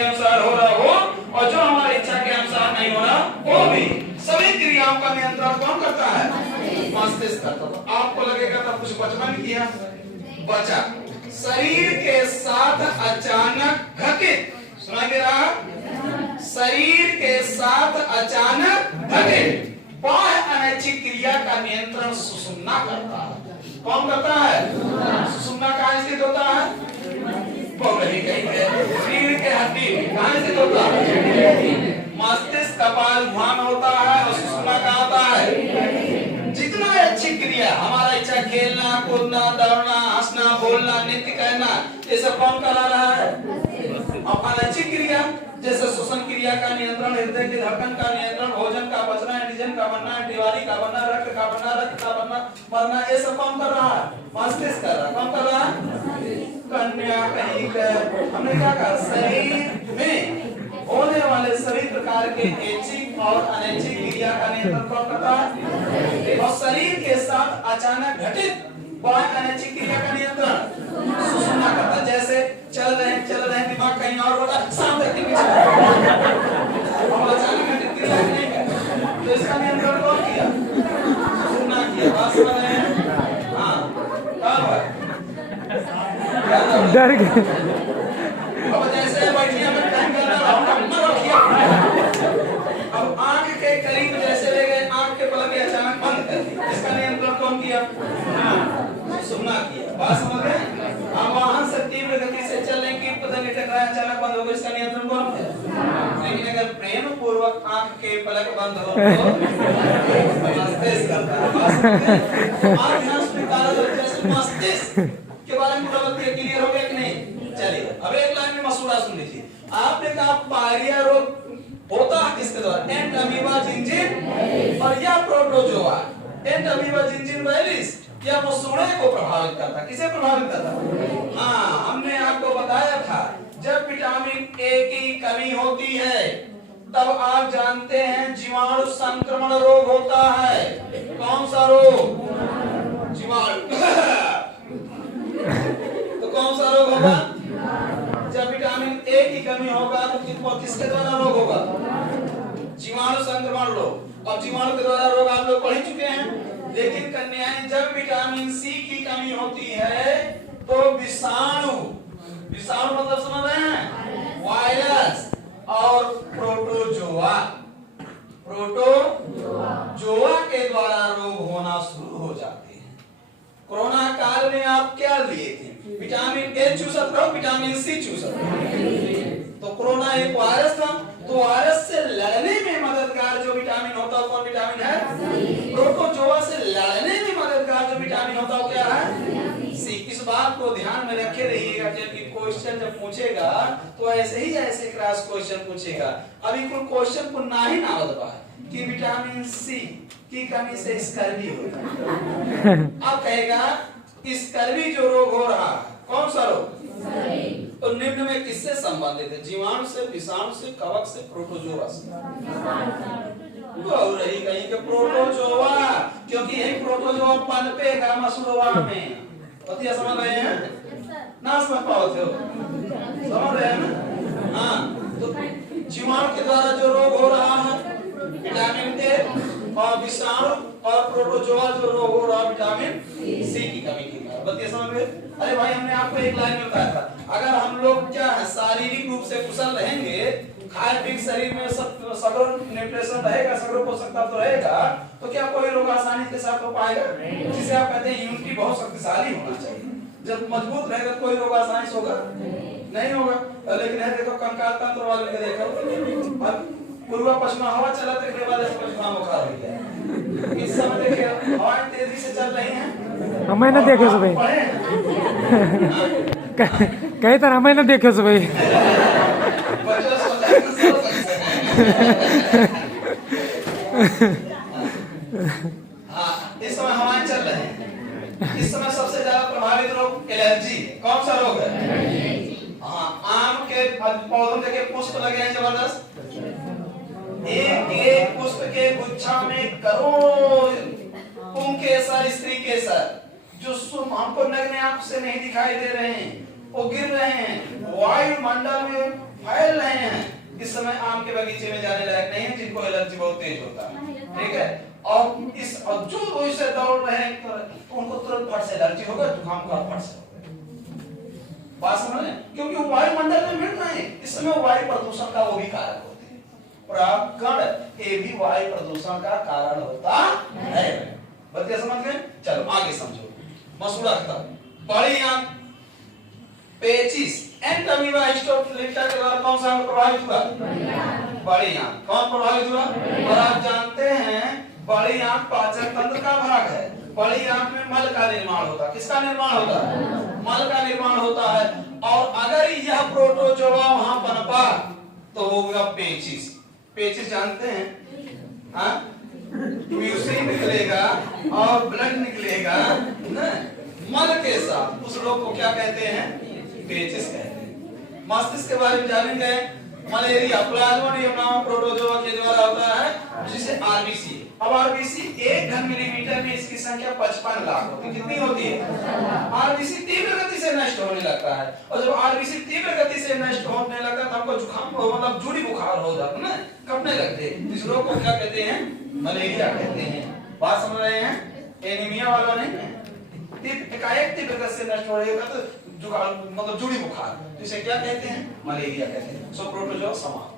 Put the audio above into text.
के अनुसार हो रहा हो और जो हमारी इच्छा के अनुसार नहीं हो रहा वो भी। सभी क्रियाओं का नियंत्रण कौन करता है? मस्तिष्क करता है। तो आपको लगेगा था कुछ बचपन किया, बचा। शरीर के साथ अचानक घटित, सुना दे रहा, शरीर के साथ अचानक घटित बाह्य अनैच्छिक क्रिया का नियंत्रण सुषुम्ना करता है। कौन करता है? सुषुम्ना कहाँ स्थित होता है? नहीं शरीर के हड्डी कहाँ स्थित होता है? मस्तिष्क कपाल गुहा में होता है और सुषुम्ना कहाँ होता है? जितना अच्छी क्रिया हमारा इच्छा, खेलना कूदना दौड़ना हंसना बोलना नृत्य करना, ये सब कौन करा रहा है? और अनैच्छिक क्रिया जैसे श्वसन क्रिया का नियंत्रण, हृदय की धड़कन का नियंत्रण, भोजन का पचना, एंटीजन का बनना, एंटीबॉडी का बनना, रक्त का बनना, रक्त का बनना मरना, ये सब कौन कर रहा है? मस्तिष्क कर रहा है। कौन कर रहा है? कन्या कहीं कर। हमने क्या कहा? शरीर में होने वाले सभी प्रकार के ऐच्छिक और अनैच्छिक क्रिया का नियंत्रण कौन करता है? और शरीर के साथ अचानक घटित बाह्य अनैच्छिक क्रिया का नियंत्रण सुषुम्ना करता है। जैसे चल रहे हैं दिमाग कहीं और होगा, शाम तक के पीछे और अचानक घटित क्रिया नहीं है, तो इसका नियंत्रण कौन किया? सुषुम्ना किया। बात समझ रहे हैं? हाँ, डर गए। अब जैसे बैठिए में टाइम करना रखिए, अब आंख के करीब जैसे ले गए, आंख के पलक अचानक बंद कर दी, इसका नियंत्रण कौन किया? सुषुम्ना किया। बात समझ रहे हैं? हम वाहन से तीव्र गति से चल रहे कीट पतंग टकराए अचानक बंद हो गए, इसका नियंत्रण कौन किया? लेकिन अगर प्रेम पूर्वक आंख के पलक बंद हो तो मस्तिष्क करता है। आप ध्यान से मस्तिष्क के बारे में पूरा क्लियर हो गया कि नहीं? चलिए अब एक लाइन में मसूड़ा सुन लीजिए। आपने कहा पायरिया रोग होता किसके द्वारा? एंट अमीबा जिंजिन और या प्रोटोजोआ। एंट अमीबा जिंजिन वायरस या मसूड़े को प्रभावित करता। किसे प्रभावित करता? हाँ, हमने आपको बताया था जब विटामिन ए की कमी होती है तब आप जानते हैं जीवाणु संक्रमण रोग होता है। कौन सा रोग? जीवाणु। तो कौन सा रोग होगा? जब विटामिन ए की कमी होगा तो किसके द्वारा रोग होगा? जीवाणु संक्रमण रोग। और जीवाणु के द्वारा रोग आप लोग पढ़ चुके हैं। लेकिन कन्याएं, जब विटामिन सी की कमी होती है तो विषाणु, विषाणु मतलब समझ रहे हैं? वायरस और प्रोटोजोआ, प्रोटोजोआ के द्वारा रोग होना शुरू हो जाते हैं। कोरोना काल में आप क्या लिए थे? विटामिन ए चूसत रहो, विटामिन सी चूसत रहो। तो कोरोना एक वायरस था, तो वायरस से लड़ने में मददगार जो विटामिन होता है कौन विटामिन है? प्रोटोजोआ से लड़ने में मददगार जो विटामिन होता है क्या है? सी। इस बात को ध्यान में रखे रहिएगा जब क्वेश्चन जब पूछेगा तो ऐसे ही ऐसे क्रॉस क्वेश्चन पूछेगा। अभी कोई क्वेश्चन को ना ही ना बता कि विटामिन सी की कमी से स्कर्वी होता है। अब कहेगा स्कर्वी जो रोग हो रहा है कौन सा रोग? तो निम्न में किससे संबंधित है? जीवाणु से, विषाणु से, कवक से, प्रोटोजोआ से। रही कहीं के प्रोटोजोआ, क्योंकि यही प्रोटोजोआ पनपेगा मसूड़वा में। पतिया समझ रहे हैं? ना समझ पाओ थे? समझ रहे हैं ना? हाँ, तो जीवाणु के द्वारा जो रोग हो रहा है विटामिन ए और विषाणु और प्रोटोजोआ जो रोग हो रहा है विटामिन सी की कमी की कारण। बतिया समझ गए? अरे भाई, हमने आपको एक लाइन में बताया था, अगर हम लोग क्या है शारीरिक रूप से कुशल रहेंगे, खाए पी शरीर में सगरो न्यूट्रिशन रहेगा, सगरो पोषक तत्व रहेगा, तो क्या कोई रोग आसानी के साथ हो पाएगा? जिसे आप कहते हैं इम्यूनिटी बहुत शक्तिशाली होना चाहिए। जब मजबूत रहेगा कोई रोग आसानी से होगा नहीं होगा। लेकिन है देखो कंकाल तंत्र वाले के देखो, अब पूर्वा पश्चिम हवा चला के बाद पश्चिम बुखार हो गया। इस समय देखिए हवाएं तेजी से चल रही हैं। हमें ना देखे सुबह कई तरह हमें ना देखे सुबह। हाँ, इस समय हवाएं चल रही हैं। इस समय सबसे ज्यादा प्रभावित रोग एलर्जी। कौन सा रोग है? हाँ, आम के पौधों के पुष्प लगे हैं जबरदस्त। एक एक पुष्प के गुच्छा में करोड़ पुंकेसर, स्त्री केसर, जो हमको नग्न आंख से नहीं दिखाई दे रहे हैं, वो गिर रहे हैं, वायुमंडल में फैल रहे हैं। इस समय आम के बगीचे में जाने लायक नहीं है, जिनको एलर्जी बहुत तेज होता है, ठीक है। और इस जो इससे दौड़ रहे हैं तो उनको तुरंत फट से एलर्जी होगा, जुकाम का फट से होगा। बात समझ रहे हैं? क्योंकि वो वायुमंडल में मिल रहे हैं। इस समय वायु प्रदूषण का वो भी कारण होते हैं। परागकण ये भी वायु प्रदूषण का कारण होता है। बात क्या समझ गए? चलो आगे समझो। मसूड़ा खत्म। बड़ी आंत, पेचिस, एंटमीबा हिस्टोप्लाज्मा के द्वारा कौन सा प्रभावित हुआ? बड़ी आंत। कौन प्रभावित हुआ? और आप जानते हैं बड़ी आंत पाचन तंत्र का भाग है। बड़ी आंत में मल का निर्माण होता है। किसका निर्माण होता है? मल का निर्माण होता है। और अगर यह प्रोटोजोआ वहां पनपा तो होगा पेचिस। पेचिस जानते हैं? हाँ, म्यूसिन निकलेगा और ब्लड निकलेगा ना मल के साथ। उस लोग को क्या कहते हैं? पेचिस कहते हैं। मस्तिष्क के बारे में जानेंगे। मलेरिया प्लाज्मोडियम नामक प्रोटोजोआ के द्वारा होता है, जिसे आरबीसी। अब आरबीसी 1 घन मिलीमीटर में इसकी संख्या 55 लाख होती है। कितनी होती है? आरबीसी तीव्र गति से नष्ट होने लगता है। और जब आरबीसी तीव्र गति से नष्ट होने लगता है तो आपको जुकाम मतलब जुड़ी बुखार हो जाता है ना, कपने लगते हैं। इस रोग को क्या कहते हैं? मलेरिया कहते हैं। बात समझ रहे हैं? एनीमिया वाला नहीं है। एकाएक तीव्र गति से नष्ट हो रहेगा तो जुकाम मतलब जुड़ी बुखार, तो इसे क्या कहते हैं? मलेरिया कहते हैं। सो प्रोटोजोआ समाप्त।